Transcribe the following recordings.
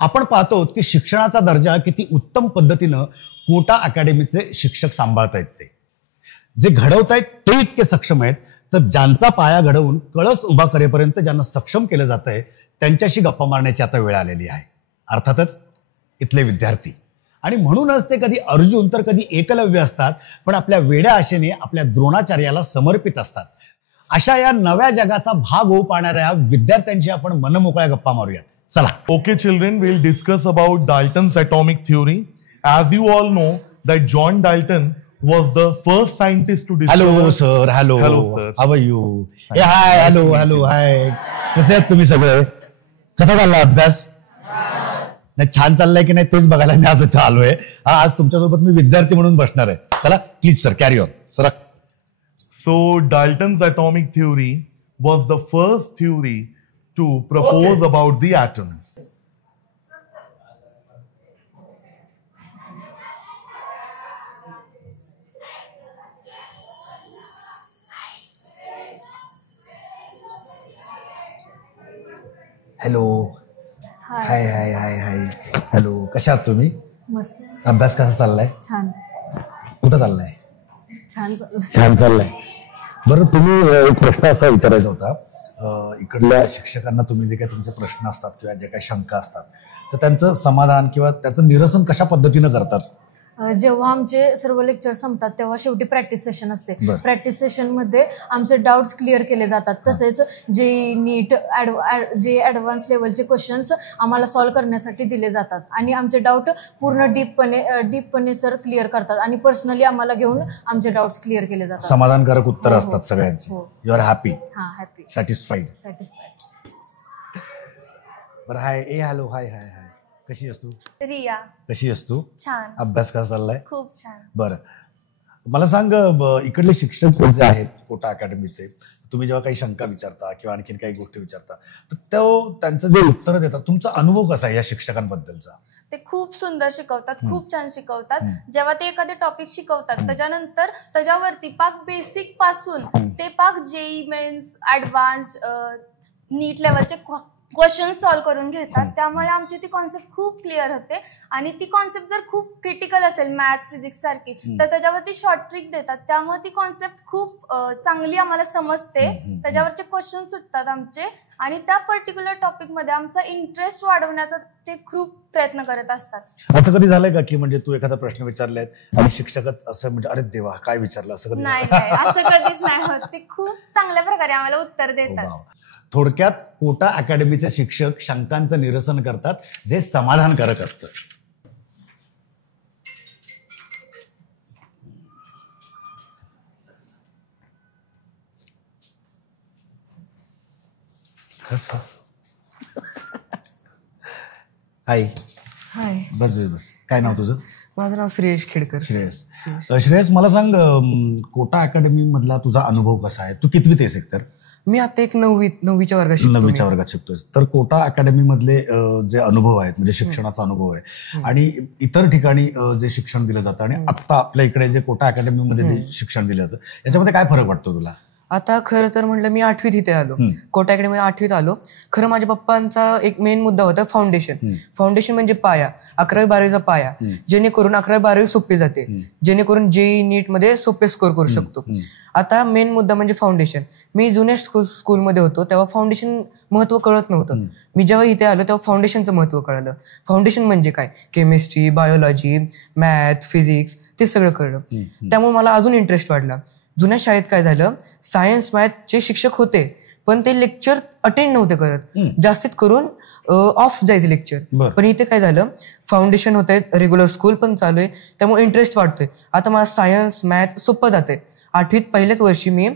आपण पाहतो की शिक्षणाचा दर्जा किती उत्तम पद्धतीनं कोटा अकॅडमीचे शिक्षक सांभाळतायत. ते जे घडवतायत ते इतके सक्षम आहेत, तर ज्यांचा पाया घडवून कळस उभा करेपर्यंत ज्यांना सक्षम केलं जात आहे त्यांच्याशी गप्पा मारण्याची आता वेळ आलेली आहे. अर्थातच इथले विद्यार्थी. आणि म्हणूनच ते कधी अर्जुन तर कधी एकलव्य असतात, पण आपल्या वेड्या आशेने आपल्या द्रोणाचार्याला समर्पित असतात. अशा या नव्या जगाचा भाग होऊ पाहणाऱ्या विद्यार्थ्यांशी आपण मनमोकळ्या गप्पा मारूयात. चला. Okay, children, we'll discuss about Dalton's atomic theory. As you all know, that John Dalton was the first scientist to discover. Hello, sir. Hello. Hello, sir. How are you? Hey, hi. Hello, hello, hi. कसे आहात तुम्ही सगळे? कसा चाललाय अभ्यास? नाही, छान चाललाय की नाही तेच बघायला मी आज इथे आलोय. आज तुमच्यासोबत मी विद्यार्थी म्हणून बसणार आहे. चला please sir, carry on. Sir. So Dalton's atomic theory was the first theory to propose about the atoms. Hello. High high high high. Hello, कशा आहात तुम्ही? मस्त. अभ्यास कसा चाललाय? छान. कुठं चाललाय? छान चाललंय. छान चाललाय. बरं, तुम्ही एक प्रश्न असा विचारायचा होता. इकडल्या शिक्षकांना तुम्ही जे काही तुमचे प्रश्न असतात किंवा जे काही शंका असतात तर त्यांचं समाधान किंवा त्याचं निरसन कशा पद्धतीनं करतात? जेव्हा आमचे सर्व लेक्चर संपतात तेव्हा शेवटी प्रॅक्टिस सेशन असते. बरं. प्रॅक्टिस सेशन मध्ये आमचे डाऊट्स क्लिअर केले जातात. तसेच जे नीट जे ॲडव्हान्स लेवलचे क्वेश्चन्स आम्हाला सॉल्व्ह करण्यासाठी दिले जातात आणि आमचे डाऊट पूर्ण डीपपणे सर क्लिअर करतात आणि पर्सनली आम्हाला घेऊन आमचे डाऊट्स क्लिअर केले जातात. समाधानकारक उत्तर असतात सगळ्यांची. You are happy? हां, हॅपी, सॅटिस्फाईड. सॅटिस्फाईड. बरं, हाय. ए हॅलो, हाय हाय हाय. कशी आहेस तू? रिया. कशी आहेस तू? छान. अभ्यास कसा चाललाय? खूप छान. बरं, मला सांग, इकडले शिक्षक जे आहेत कोटा अकॅडमीचे, तुम्ही जेव्हा काही शंका विचारता किंवा आणखीन काही गोष्टी विचारता तर त्यांचं जे उत्तर देतात, तुमचा अनुभव कसा आहे या शिक्षकांबद्दलचा? ते खूप सुंदर शिकवतात, खूप छान शिकवतात. जेव्हा ते एखादे टॉपिक शिकवतात त्याच्यानंतर त्याच्यावरती पाक बेसिक पासून ते पाक जेई मेन्स ॲडव्हान्स नीट लेवलचे क्वेश्चन सॉल्व्ह करून घेतात. त्यामुळे आमची ती कॉन्सेप्ट खूप क्लिअर होते आणि ती कॉन्सेप्ट जर खूप क्रिटिकल असेल मॅथ्स फिजिक्स सारखी तर त्याच्यावरती शॉर्ट ट्रिक देतात. त्यामुळे ती कॉन्सेप्ट खूप चांगली आम्हाला समजते. त्याच्यावरचे क्वेश्चन सुटतात आमचे आणि त्या पर्टिक्युलर टॉपिक मध्ये आमचा इंटरेस्ट वाढवण्याचा ते खूप प्रयत्न करत असतात. असं कधी झालंय का की म्हणजे तू एखादा प्रश्न विचारलाय आणि शिक्षकच असं म्हणजे अरे देवा काय विचारलं, असं कधी? नाही, असं कधीच नाही होत. ते खूप चांगल्या प्रकारे आम्हाला उत्तर देतात. थोडक्यात कोटा अकॅडमीचे शिक्षक शंकांचं निरसन करतात, जे समाधानकारक असतं. हाय. हाय. बस. काय नाव तुझं? माझं नाव श्रेयश खेडकर. श्रेयस, मला सांग, कोटा अकॅडमी मधला तुझा अनुभव कसा आहे? तू कितवीत आहेस एकतर? मी आता एक नववीच्या वर्गात शिकतोय. तर कोटा अकॅडमी मधले जे अनुभव आहेत म्हणजे शिक्षणाचा अनुभव आहे आणि इतर ठिकाणी जे शिक्षण दिलं जातं आणि आता आपल्या इकडे जे कोटा अकॅडमी मध्ये शिक्षण दिलं जातं याच्यामध्ये काय फरक वाटतो तुला? आता खरं तर म्हटलं मी 8वीत इथे आलो, कोटा अकॅडमीमध्ये 8वीत आलो. खरं माझ्या पप्पांचा एक मेन मुद्दा होता फाउंडेशन म्हणजे पाया, 11वी-12वीचा पाया, जेणेकरून 11वी-12वी सोपी जाते, जेणेकरून जेई नीट मध्ये सोपे स्कोर करू शकतो. आता मेन मुद्दा म्हणजे फाउंडेशन. मी जुन्या स्कूलमध्ये होतो तेव्हा फाउंडेशन महत्व कळत नव्हतं. मी जेव्हा इथे आलो तेव्हा फाउंडेशनचं महत्व कळलं. फाउंडेशन म्हणजे काय, केमिस्ट्री, बायोलॉजी, मॅथ, फिजिक्स ते सगळं कळलं. त्यामुळे मला अजून इंटरेस्ट वाढला. जुन्या शाळेत काय झालं, सायन्स मॅथचे शिक्षक होते पण ते लेक्चर अटेंड नव्हते करत, जास्तीत करून ऑफ जायचे लेक्चर. पण इथे काय झालं, फाउंडेशन होत आहे, रेग्युलर स्कूल पण चालू आहे, त्यामुळे इंटरेस्ट वाढतोय. आता मला सायन्स मॅथ सोपं जाते. 8वीत पहिल्याच वर्षी मी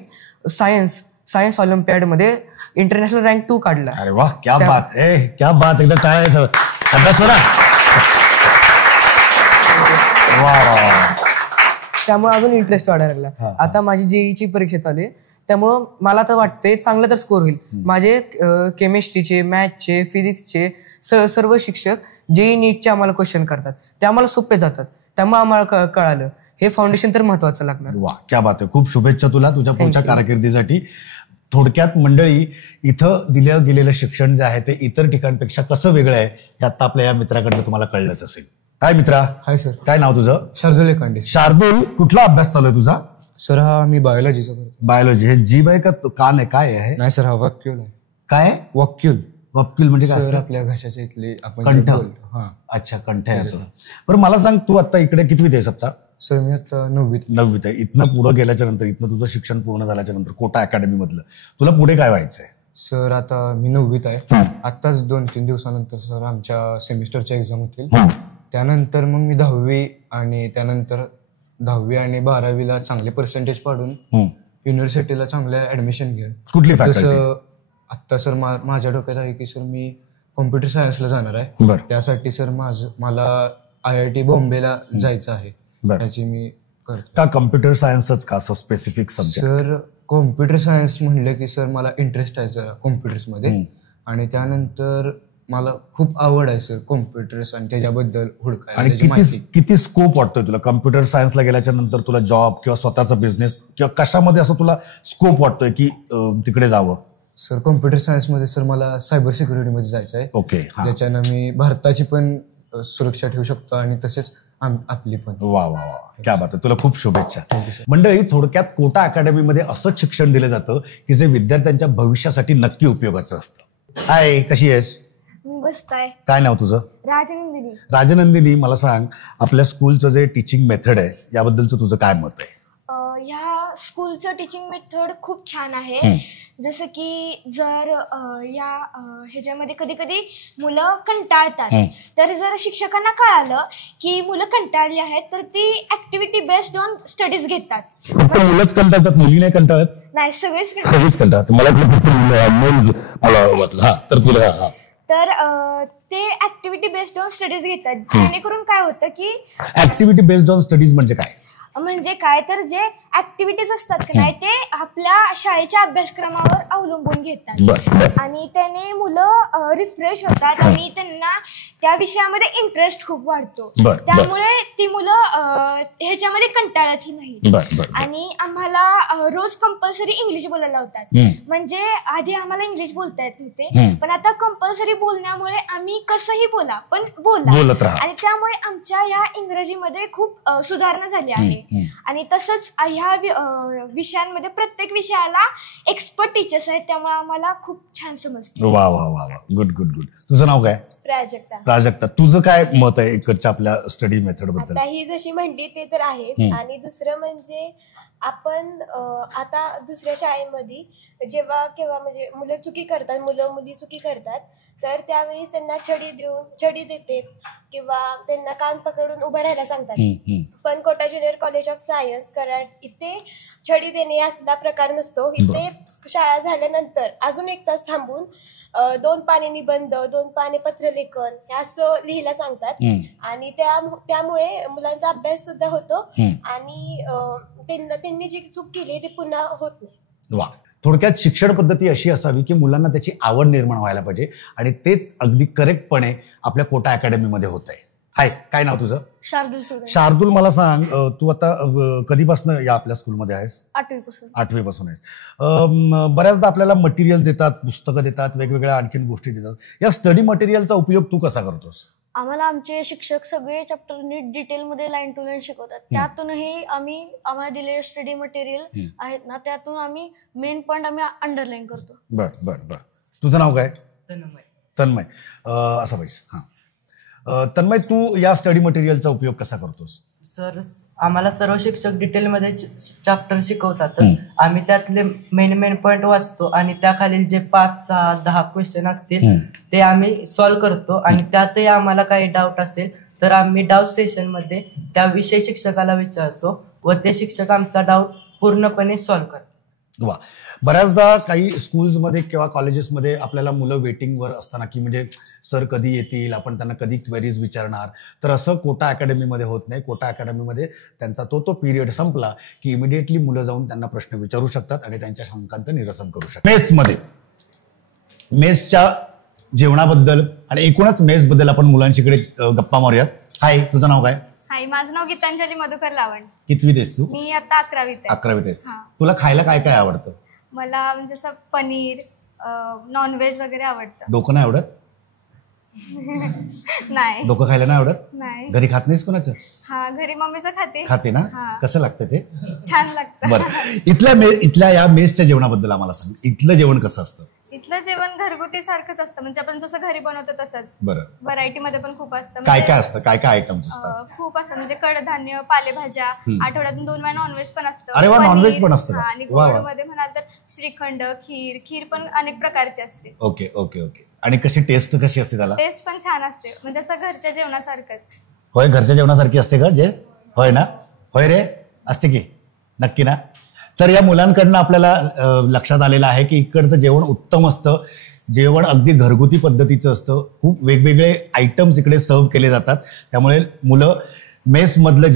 सायन्स ऑलिम्पियाड मध्ये इंटरनॅशनल रँक 2 काढला. अरे वा, क्या बात है, क्या बात. एकदम टाळायचं. अभ्यास हो ना. त्यामुळे अजून इंटरेस्ट वाढायला लागला. आता माझी जेईची परीक्षा चालू आहे त्यामुळं मला तर वाटतंय चांगलं तर स्कोर होईल. माझे केमिस्ट्रीचे, मॅथचे, फिजिक्सचे सर्व शिक्षक जेई नीटचे आम्हाला क्वेश्चन करतात, ते आम्हाला सोपे जातात. त्यामुळे आम्हाला कळालं हे फाउंडेशन तर महत्वाचं लागणार. वा, क्या बात आहे. खूप शुभेच्छा तुला तुझ्या पुढच्या कारकिर्दीसाठी. थोडक्यात मंडळी, इथं दिलं गेलेलं शिक्षण जे आहे ते इतर ठिकाणपेक्षा कसं वेगळं आहे हे आता आपल्या या मित्राकडनं तुम्हाला कळलंच असेल. काय मित्रा? Hi sir. काय नाव तुझं? शार्दुल एकांडे. शार्दुल, कुठला अभ्यास चालू आहे तुझा? सर हा मी बायोलॉजीचा करतो. बायोलॉजी. हे जीभ आहे का कान आहे, काय आहे? नाही सर, हा वक्यूल आहे. काय? वक्यूल. वक्यूल म्हणजे काय सर असतं? आपल्या घशाच्या इथली आपण कंठ. हा. अच्छा, कंठ आहे तो. बरं मला सांग, तू आता इकडे कितवीत आहेस आता? सर मी आता 9वीत. 9वीत आहे. इथनं पुढे गेल्याच्या नंतर, इथनं तुझं शिक्षण पूर्ण झाल्याच्या नंतर कोटा अकॅडमी मधलं तुला पुढे काय व्हायचंय? सर आता मी 9वीत आहे. आताच 2-3 दिवसानंतर सर आमच्या सेमिस्टरच्या एक्झाम होतील. त्यानंतर मग मी 10वी आणि त्यानंतर 10वी आणि 12वीला चांगले पर्सेंटेज पाडून युनिव्हर्सिटीला चांगल्या ऍडमिशन घेईन. कुठली फॅकल्टी? तसं आता सर माझ्या डोक्यात आहे की सर मी कॉम्प्युटर सायन्सला जाणार आहे. बरं. त्यासाठी सर मला IIT बॉम्बेला जायचं आहे. बरं. त्याची मी करतो. का कम्प्युटर सायन्सच का, असं specific subject? Sir computer science म्हणलं की सर मला इंटरेस्ट आहे सर कॉम्प्युटर्समध्ये. आणि त्यानंतर मला खूप आवड आहे सर कॉम्प्युटर्स आणि त्याच्याबद्दल हुडकायला. आणि किती स्कोप वाटतोय तुला कम्प्युटर सायन्सला गेल्याच्या नंतर? तुला जॉब किंवा स्वतःचा बिझनेस किंवा कशामध्ये असं तुला स्कोप वाटतोय की तिकडे जावं? सर कॉम्प्युटर सायन्समध्ये सर मला सायबर सिक्युरिटीमध्ये जायचं आहे. ओके. ज्याच्यानं मी भारताची पण सुरक्षा ठेवू शकतो आणि तसेच आपली पण. वा वा वा, क्या बात आहे. तुला खूप शुभेच्छा. मंडळी, थोडक्यात कोटा अकॅडमीमध्ये असंच शिक्षण दिलं जातं की जे विद्यार्थ्यांच्या भविष्यासाठी नक्की उपयोगाचं असतं. हाय, कशी आहेस? मस्त आहे. काय नाव तुझं? राजनंदिनी. राजनंदिनी, मला सांग, आपल्या स्कूलचं जे टीचिंग मेथड आहे याबद्दलचं तुझं काय मत आहे? ह्या स्कूलचं टीचिंग मेथड खूप छान आहे. जसं की जर ह्याच्यामध्ये कधी कधी मुलं कंटाळतात, तर जर शिक्षकांना कळालं की मुलं कंटाळली आहेत तर ती ऍक्टिव्हिटी बेस्ड ऑन स्टडीज घेतात. मुलंच कंटाळतात, मुली नाही कंटाळत? नाही, सगळेच कंटाळतात. तर ते ऍक्टिव्हिटी बेस्ड ऑन स्टडीज घेतात, जेणेकरून काय होतं की ऍक्टिव्हिटी बेस्ड ऑन स्टडीज म्हणजे काय? म्हणजे काय तर जे ऍक्टिव्हिटीज असतात की नाही ते आपल्या शाळेच्या अभ्यासक्रमावर अवलंबून घेतात आणि त्याने मुलं रिफ्रेश होतात आणि त्यांना त्या विषयामध्ये इंटरेस्ट खूप वाढतो. त्यामुळे ती मुलं ह्याच्यामध्ये कंटाळतही नाही. आणि आम्हाला रोज कंपल्सरी इंग्लिश बोलायला लावतात. म्हणजे आधी आम्हाला इंग्लिश बोलता येत नव्हते, पण आता कंपल्सरी बोलण्यामुळे आम्ही कसंही बोला पण बोलत राहा. आणि त्यामुळे आमच्या ह्या इंग्रजीमध्ये खूप सुधारणा झाली आहे. आणि तसंच ह्या विषयांमध्ये प्रत्येक विषयाला एक्सपर्ट टीचर्स आहेत, त्यामुळे आम्हाला खूप छान समजतं. वा वा वा वा, गुड गुड गुड. तुझं नाव काय? प्राजक्ता. प्राजक्ता, तुझं काय मत आहे इकडच्या आपल्या स्टडी मेथड बद्दल? आता ही जशी म्हणली ते तर आहेच. आणि दुसरं म्हणजे आपण आता दुसऱ्या शाळेमध्ये जेव्हा केव्हा म्हणजे मुलं मुली चुकी करतात तर त्यावेळेस त्यांना छडी देते किंवा त्यांना कान पकडून उभं राहायला सांगतात. पण Kota junior college of science Karad इथे छडी देणे असला प्रकार नसतो. इथे शाळा झाल्यानंतर अजून 1 तास थांबून 2 पाने निबंध, 2 पाने पत्रलेखन असं लिहायला सांगतात. आणि त्यामुळे मुलांचा अभ्यास सुद्धा होतो आणि त्यांनी जी चूक केली ती पुन्हा होत नाही. वा. थोडक्यात शिक्षण पद्धती अशी असावी की मुलांना त्याची आवड निर्माण व्हायला पाहिजे आणि तेच अगदी करेक्टपणे आपल्या कोटा अकॅडमीमध्ये होत आहे. हाय, काय नाव तुझं? शार्दुल. शार्दुल, मला सांग, तू आता कधीपासून या आपल्या स्कूलमध्ये आहेस? 8वी पासून आहेस. बऱ्याचदा आपल्याला मटेरियल्स देतात, पुस्तकं देतात, वेगवेगळ्या आणखीन गोष्टी देतात. या स्टडी मटेरियलचा उपयोग तू कसा करतोस? आम्हाला आमचे शिक्षक सगळे चॅप्टर नीट डिटेलमध्ये लाईन टू लाईन शिकवतात. त्यातूनही आम्हाला दिलेले स्टडी मटेरियल आहेत ना, त्यातून आम्ही मेन पॉईंट आम्ही अंडरलाईन करतो. बर. तुझं नाव काय? तन्मय. असं पाहिजे. हा, तन्मय, तू या स्टडी मटेरियलचा उपयोग कसा करतोस? सर, आम्हाला सर्व शिक्षक डिटेलमध्ये चॅप्टर शिकवतातच. आम्ही त्यातले मेन पॉईंट वाचतो आणि त्याखालील जे 5, 6, 10 क्वेश्चन असतील ते आम्ही सॉल्व्ह करतो. आणि त्यातही आम्हाला काही डाऊट असेल तर आम्ही डाऊट सेशनमध्ये त्याविषयी शिक्षकाला विचारतो व ते शिक्षक आमचा डाऊट पूर्णपणे सॉल्व्ह करतात. वा. बऱ्याचदा काही स्कूल्समध्ये किंवा कॉलेजेसमध्ये आपल्याला मुलं वेटिंगवर असताना की म्हणजे सर कधी येतील, आपण त्यांना कधी क्वेरीज विचारणार, तर असं कोटा अकॅडमीमध्ये होत नाही. कोटा अकॅडमीमध्ये त्यांचा तो पिरियड संपला की इमिडिएटली मुलं जाऊन त्यांना प्रश्न विचारू शकतात आणि त्यांच्या शंकांचं निरसन करू शकतात. मेसच्या जेवणाबद्दल आणि एकूणच मेसबद्दल आपण मुलांशीकडे गप्पा मारूयात. हाय, तुझं नाव काय? हाय, माझं नाव गीतांजली मधुकर लावण. कितवीत आहेस तू? मी आता 11वीत आहे. 11वीत आहेस. तुला खायला काय काय आवडतं? मला म्हणजे असं पनीर नॉनव्हेज वगैरे आवडतं. डोकं नाही आवडत? नाही डोकं खायला नाही आवडत? नाही. घरी खात नाहीस कोणाचं? हा घरी मम्मीचं खाते ना? हा. कसं लागतं ते? छान लागतं. बरं, इथल्या या मेसच्या जेवणाबद्दल आम्हाला सांग. इथलं जेवण कसं असतं? इथलं जेवण घरगुती सारखंच असतं, म्हणजे आपण जसं घरी बनवतो तसंच. बरं, व्हरायटी मध्ये पण खूप असतं. काय काय असतं? काय काय आयटम्स असतात? खूप असतं, म्हणजे कडधान्य, पालेभाज्या, आठवड्यातून 2 वेळा नॉनव्हेज पण असतं. अरे वा, पनीर, नॉनव्हेज पण असतं का? आणि वा वा. गोड मध्ये म्हणाल तर श्रीखंड, खीर पण अनेक प्रकारची असते. Okay okay okay. आणि कशी टेस्ट कशी असते त्याला? टेस्ट पण छान असते, म्हणजे असं घरच्या जेवणासारखंच. होय, घरच्या जेवणासारखी असते का जे? होय ना? होय रे, असते की नक्की ना? तर या मुलांकडनं आपल्याला लक्षात आलेलं आहे की इकडचं जेवण उत्तम असतं. जेवण अगदी घरगुती पद्धतीचं असतं. खूप वेगवेगळे आयटम्स इकडे सर्व केले जातात. त्यामुळे मुलं मेसमधलं